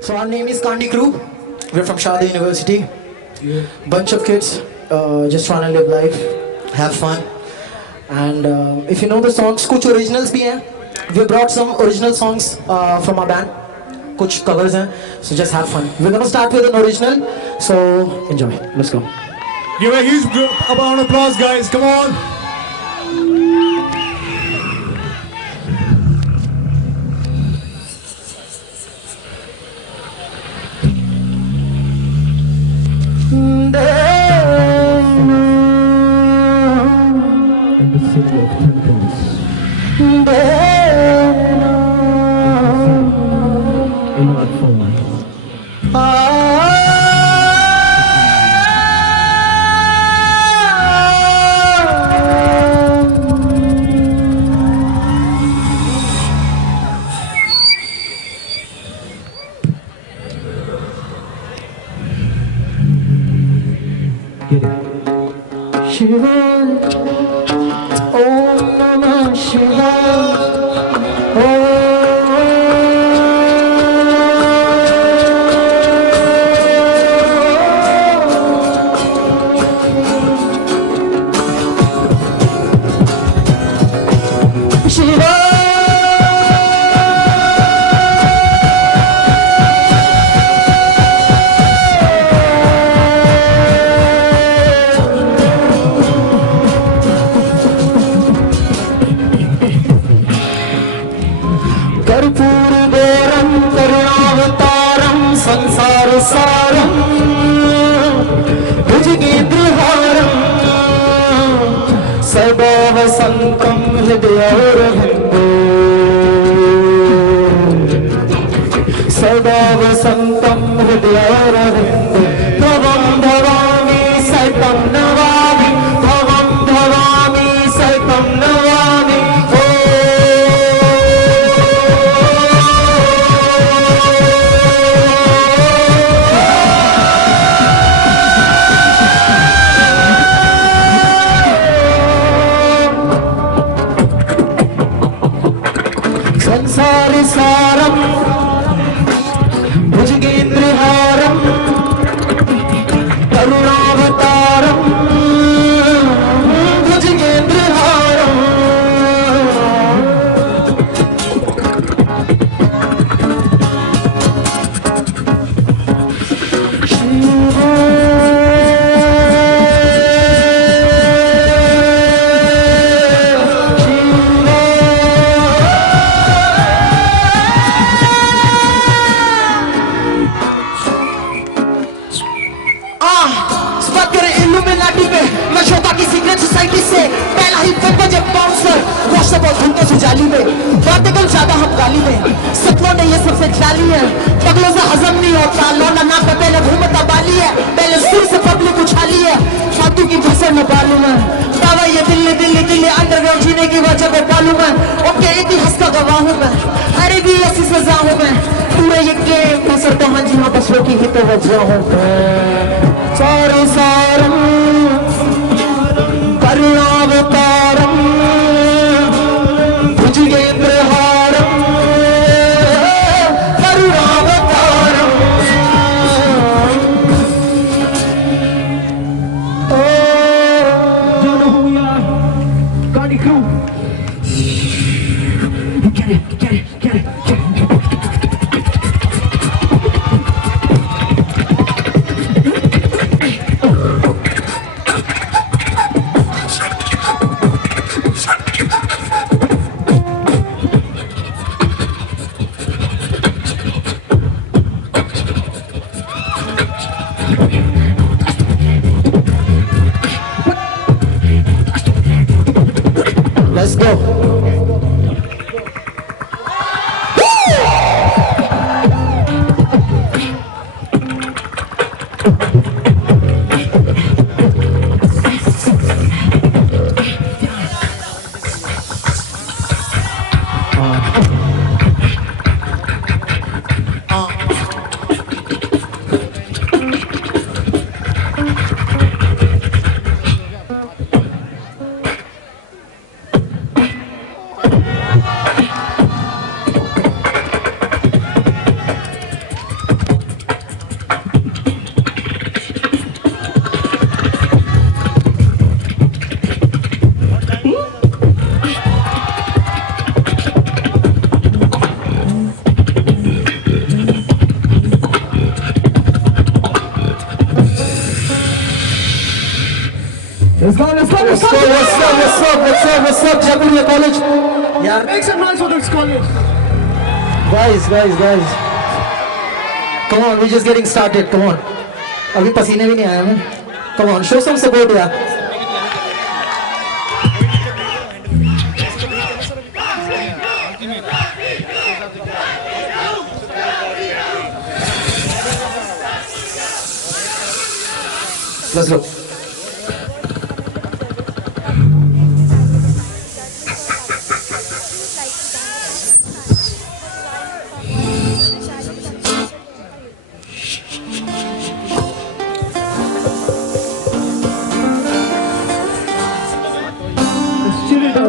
So our name is Karni Crew. We're from Sharda University. Bunch of kids just trying to live life, have fun. And if you know the songs, कुछ originals भी हैं. We brought some original songs from our band. कुछ covers हैं. So just have fun. We're gonna start with an original. So enjoy. Let's go. Give a huge round of applause, guys. Come on. Let's go. this What's up, what's up, Jaipuria College? Yeah. Make some noise for this college. Guys. Come on, we're just getting started. Come on. अभी पसीने भी नहीं आए हमें. Come on, show some support यार. Let's go.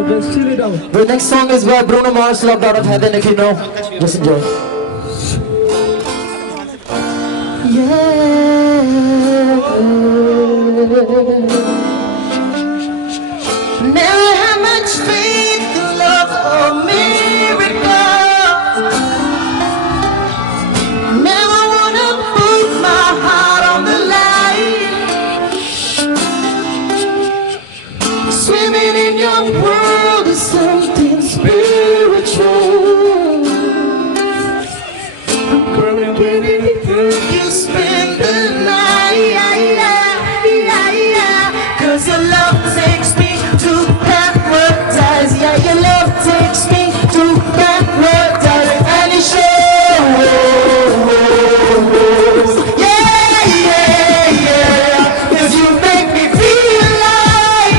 Just chill it out. The next song is by Bruno Mars, Locked Out of Heaven. If you know, just enjoy. Never had much faith in love or miracles. Never wanna put my heart on the line. Swimming in your world is something spiritual. You spend the night, 'cause your love takes me to paradise. Yeah, your love takes me to paradise. And it shows. Yeah. 'Cause you make me feel like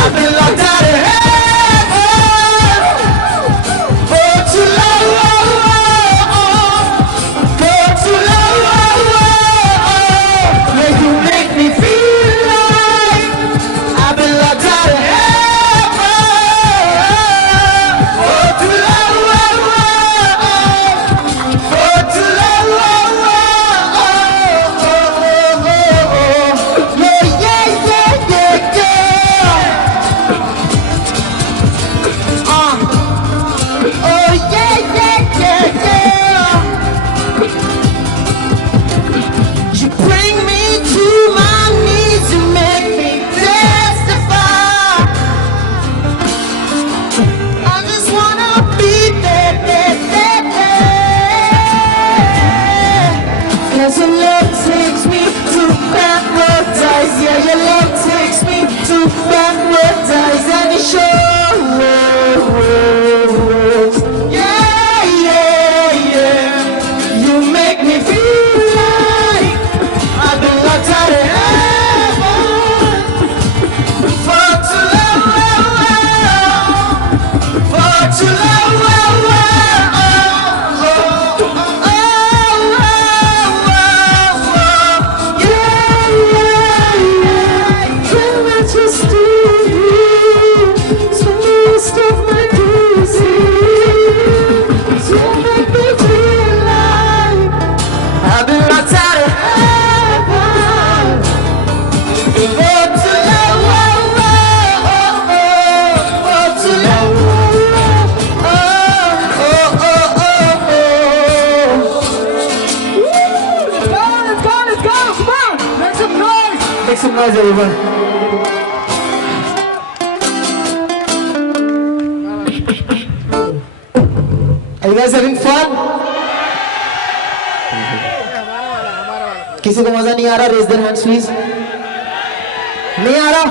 I've been locked out of heaven. For too long. Yeah, you make me feel like I've been locked out of heaven. For too long. For too long. Yeah. You bring me to my knees, you make me testify. I just wanna be there. 'Cause your love takes me to paradise. Yeah, your love takes me to paradise. And it shows. Yeah. You make me feel like I've been locked out of heaven. For too long. For too long. Yeah. Can I just do you? Spend the rest of my days here. You make me feel like I've been locked out of heaven. For too long. For too long. Let's go. Come on. Make some noise. Make some noise, everyone. Are you guys having fun? किसी को मजा नहीं आ रहा? Raise their hands, please. नहीं आ रहा?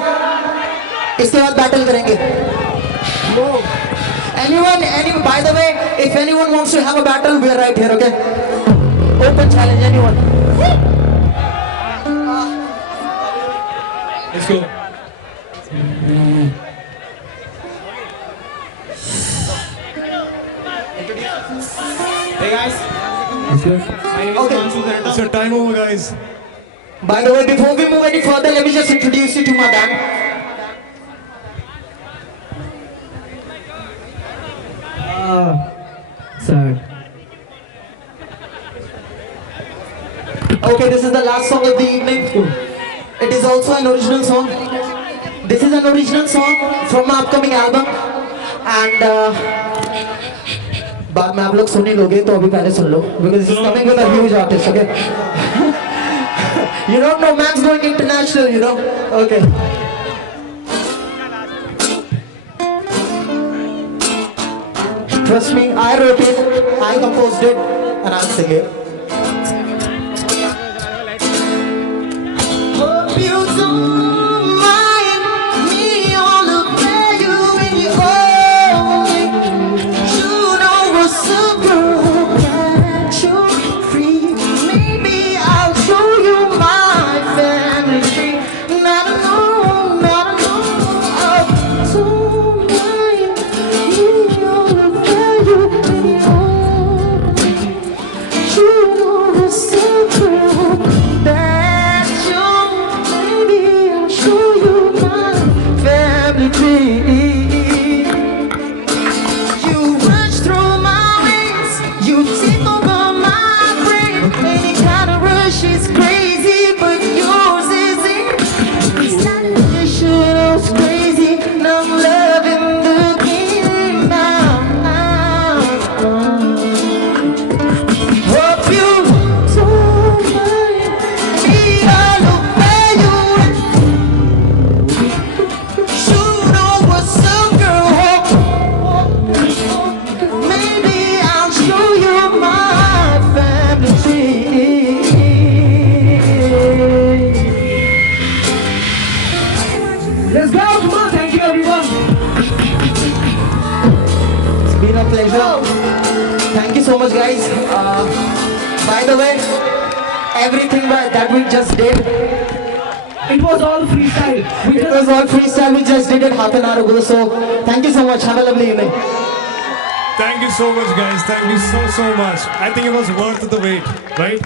इसके बाद battle करेंगे. Anyone, by the way, if anyone wants to have a battle, we are right here, okay? Open challenge, anyone. Let's go. Hey guys, my name is Okay. Mansu Zarata. It's your time over, guys. By the way, before we move any further, let me just introduce you to my band. Sorry. Okay, this is the last song of the evening. It is also an original song. This is an original song from my upcoming album. And बाद में आप लोग सुन ही लोगे तो अभी पहले सुन लो because this is coming with a huge artist, okay? You don't know, man's going international, you know? Okay. Trust me, I wrote it, I composed it, and I'll sing it. Hope you don't mind me all over you when you hold me. You know what's up, girl, can't you free? Maybe I'll show you my family tree. Not alone, not alone. Don't mind me all over you when you hold me. You know what's up, girl, that you. Maybe I'll show you my family tree. You rush through my veins, you take over my brain. Any kind of rush is crazy, but yours isn't. It's not additional, it's crazy. And I'm loving the game now. Hope you don't mind me all over you. You know what's up, girl. Maybe I'll show you my family tree. Let's go. Come on. Thank you, everyone. It's been a pleasure. Thank you so much, guys. By the way, everything that we just did, It was all freestyle. We it just was all freestyle. We just did it half an hour ago. So thank you so much. Have a lovely evening. Thank you so much, guys. Thank you so much. I think it was worth the wait, right?